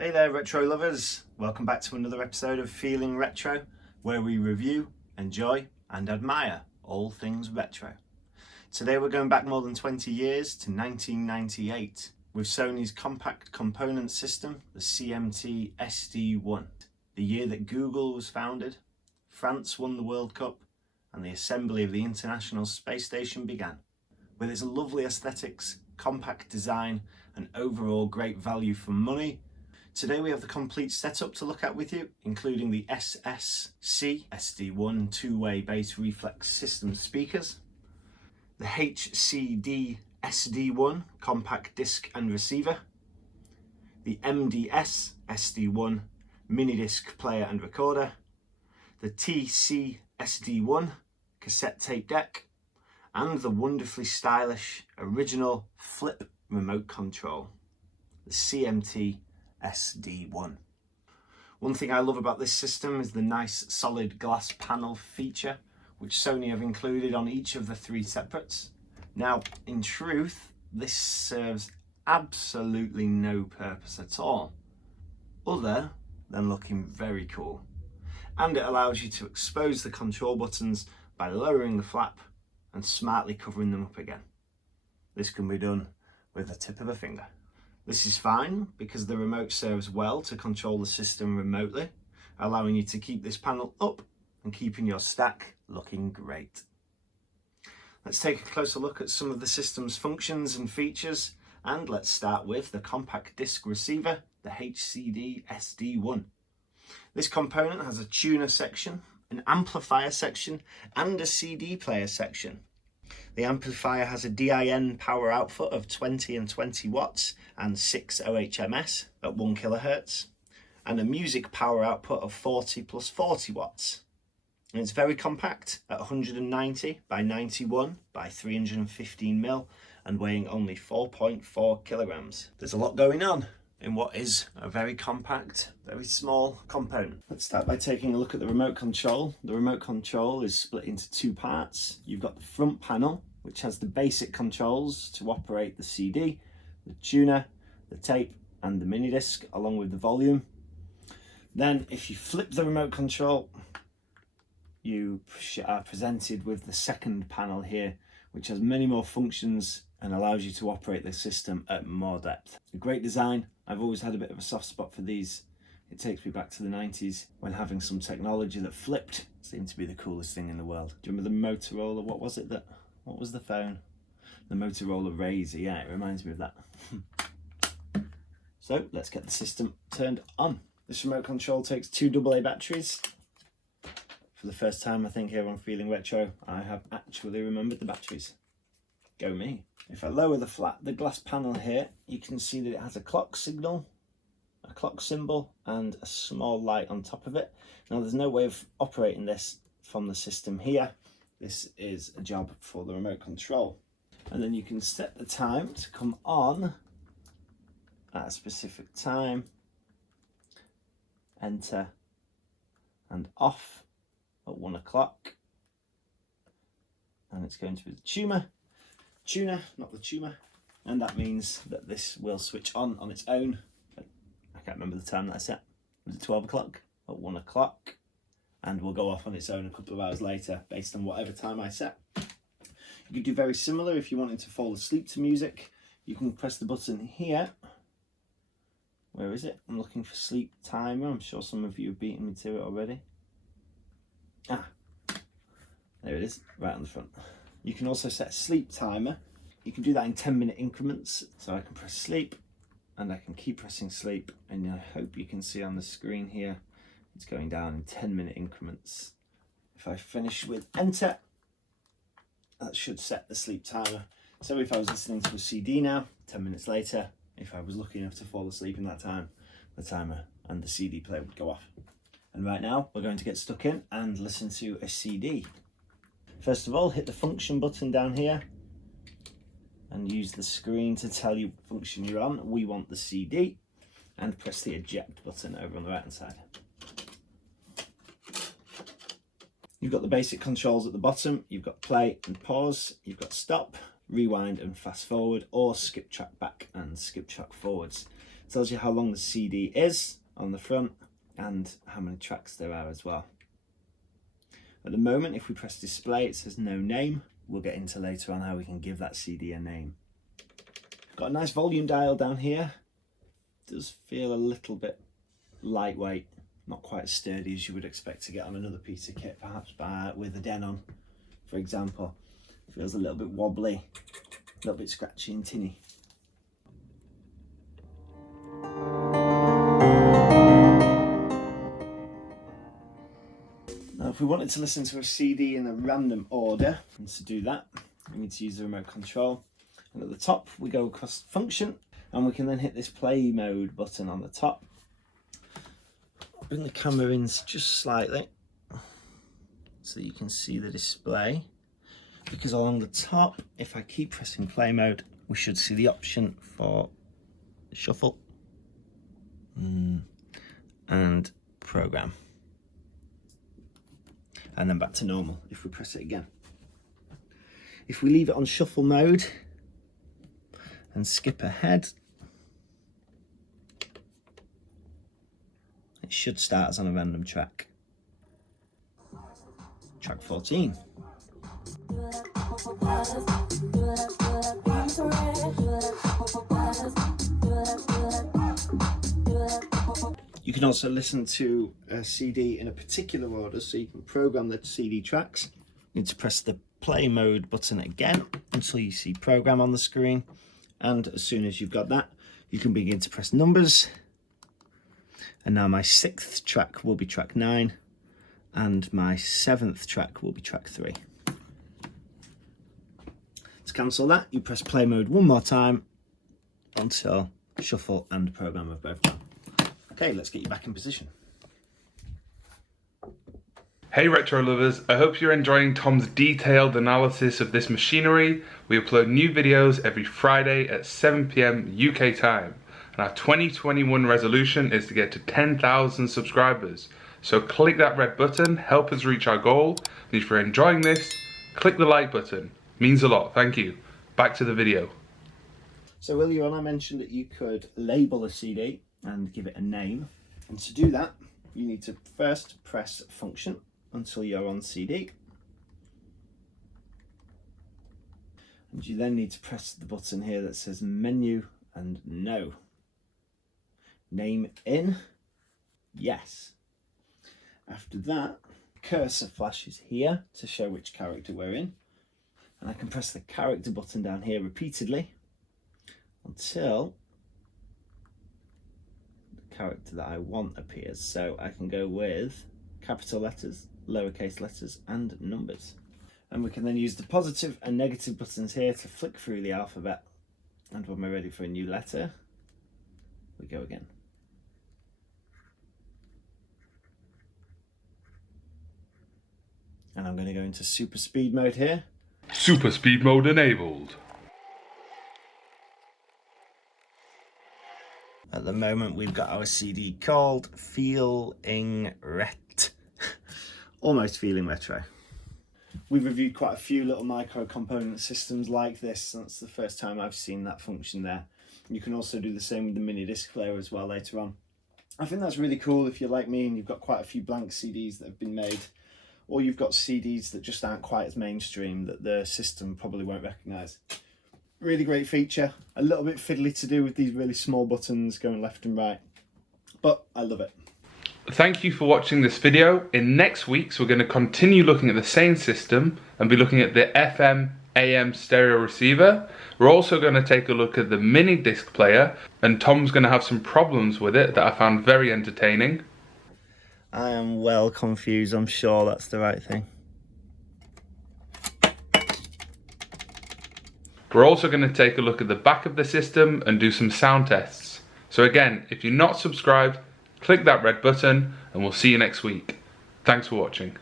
Hey there retro lovers, welcome back to another episode of Feeling Retro, where we review, enjoy and admire all things retro. Today we're going back more than 20 years to 1998 with Sony's compact component system, the CMT SD1. The year that Google was founded, France won the World Cup and the assembly of the International Space Station began. With its lovely aesthetics, compact design and overall great value for money, today we have the complete setup to look at with you, including the SSC SD1 two-way bass reflex system speakers, the HCD SD1 compact disc and receiver, the MDS SD1 mini disc player and recorder, the TC SD1 cassette tape deck, and the wonderfully stylish original flip remote control, the CMT SD1. One thing I love about this system is the nice solid glass panel feature which Sony have included on each of the three separates. Now in truth this serves absolutely no purpose at all other than looking very cool, and it allows you to expose the control buttons by lowering the flap and smartly covering them up again. This can be done with the tip of a finger. This is fine because the remote serves well to control the system remotely, allowing you to keep this panel up and keeping your stack looking great. Let's take a closer look at some of the system's functions and features, and let's start with the compact disc receiver, the HCD SD1. This component has a tuner section, an amplifier section and a CD player section. The amplifier has a DIN power output of 20 and 20 watts and 6 OHMS at 1 kHz, and a music power output of 40 plus 40 watts. And it's very compact at 190 by 91 by 315 mil and weighing only 4.4 kilograms. There's a lot going on in what is a very compact, very small component. Let's start by taking a look at the remote control. The remote control is split into two parts. You've got the front panel, which has the basic controls to operate the CD, the tuner, the tape and the mini disc, along with the volume. Then if you flip the remote control, you are presented with the second panel here, which has many more functions and allows you to operate the system at more depth. A great design. I've always had a bit of a soft spot for these. It takes me back to the 90s when having some technology that flipped seemed to be the coolest thing in the world. Do you remember the Motorola? What was the phone? The Motorola Razr. Yeah, it reminds me of that. So let's get the system turned on. This remote control takes two AA batteries. For the first time I think here on Feeling Retro, I have actually remembered the batteries. Go me. If I lower the glass panel here, you can see that it has a clock signal, a clock symbol and a small light on top of it. Now there's no way of operating this from the system here. This is a job for the remote control. And then you can set the time to come on at a specific time, enter and off at 1 o'clock. And it's going to be the tuner, not the tuner, and that means that this will switch on its own. I can't remember the time that I set. Was it 12 o'clock? At 1 o'clock, and will go off on its own a couple of hours later based on whatever time I set. You could do very similar if you wanted to fall asleep to music. You can press the button here. Where is it? I'm looking for sleep timer. I'm sure some of you have beaten me to it already. There it is, right on the front. You can also set a sleep timer. You can do that in 10-minute increments. So I can press sleep and I can keep pressing sleep, and I hope you can see on the screen here, it's going down in 10-minute increments. If I finish with enter, that should set the sleep timer. So if I was listening to a CD now, 10 minutes later, if I was lucky enough to fall asleep in that time, the timer and the CD player would go off. And right now we're going to get stuck in and listen to a CD. First of all, hit the function button down here and use the screen to tell you what function you're on. We want the CD, and press the eject button over on the right hand side. You've got the basic controls at the bottom. You've got play and pause, you've got stop, rewind and fast forward, or skip track back and skip track forwards. Tells you how long the CD is on the front and how many tracks there are as well. At the moment, if we press display, it says no name. We'll get into later on how we can give that CD a name. Got a nice volume dial down here. Does feel a little bit lightweight, not quite as sturdy as you would expect to get on another piece of kit, perhaps with a Denon, for example. Feels a little bit wobbly, a little bit scratchy and tinny. Now, if we wanted to listen to a CD in a random order, and to do that, we need to use the remote control. And at the top, we go across function, and we can then hit this play mode button on the top. Bring the camera in just slightly so you can see the display, because along the top, if I keep pressing play mode, we should see the option for shuffle and program, and then back to normal if we press it again. If we leave it on shuffle mode and skip ahead, it should start us on a random track. Track 14. You can also listen to a CD in a particular order, so you can program the CD tracks. You need to press the play mode button again until you see program on the screen, and as soon as you've got that, you can begin to press numbers. And now my 6th track will be track 9, and my 7th track will be track 3. To cancel that, you press play mode one more time until shuffle and program have both done. Okay, let's get you back in position. Hey retro lovers, I hope you're enjoying Tom's detailed analysis of this machinery. We upload new videos every Friday at 7 PM UK time. And our 2021 resolution is to get to 10,000 subscribers. So click that red button, help us reach our goal. And if you're enjoying this, click the like button. Means a lot, thank you. Back to the video. So earlier on I mentioned that you could label a CD and give it a name. And to do that, you need to first press function until you're on CD. And you then need to press the button here that says menu and no. Name in, yes. After that, cursor flashes here to show which character we're in. And I can press the character button down here repeatedly until the character that I want appears. So I can go with capital letters, lowercase letters, and numbers. And we can then use the positive and negative buttons here to flick through the alphabet. And when we're ready for a new letter, we go again. And I'm going to go into super speed mode here. Super speed mode enabled. At the moment we've got our CD called Feeling almost Feeling Retro. We've reviewed quite a few little micro component systems like this. That's the first time I've seen that function there. You can also do the same with the mini disc player as well later on. I think that's really cool if you're like me and you've got quite a few blank CDs that have been made, or you've got CDs that just aren't quite as mainstream that the system probably won't recognise. Really great feature, a little bit fiddly to do with these really small buttons going left and right, but I love it. Thank you for watching this video. In next week's we're going to continue looking at the same system and be looking at the FM AM stereo receiver. We're also going to take a look at the mini disc player, and Tom's going to have some problems with it that I found very entertaining. I am well confused, I'm sure that's the right thing. We're also going to take a look at the back of the system and do some sound tests. So again, if you're not subscribed, click that red button and we'll see you next week. Thanks for watching.